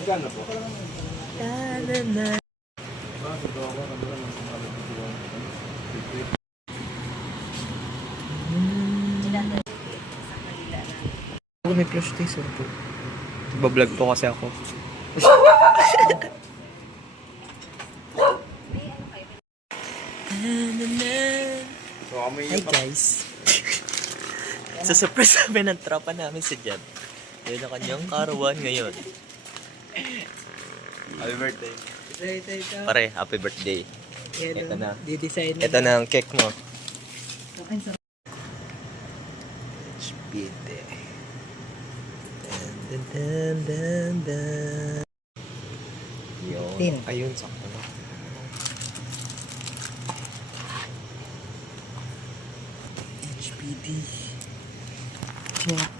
Magkano po? Ako may flash taser po. Bablog po kasi ako. So, kami Hi guys. Surprise namin ng tropa namin si Jeb. Yun ang kanyang karawan ngayon. Happy birthday. Pare, happy birthday. Ito na. Ito na ang cake mo. Speed eh. Dan. Yun. Ayun, sakto na. HPD. Check.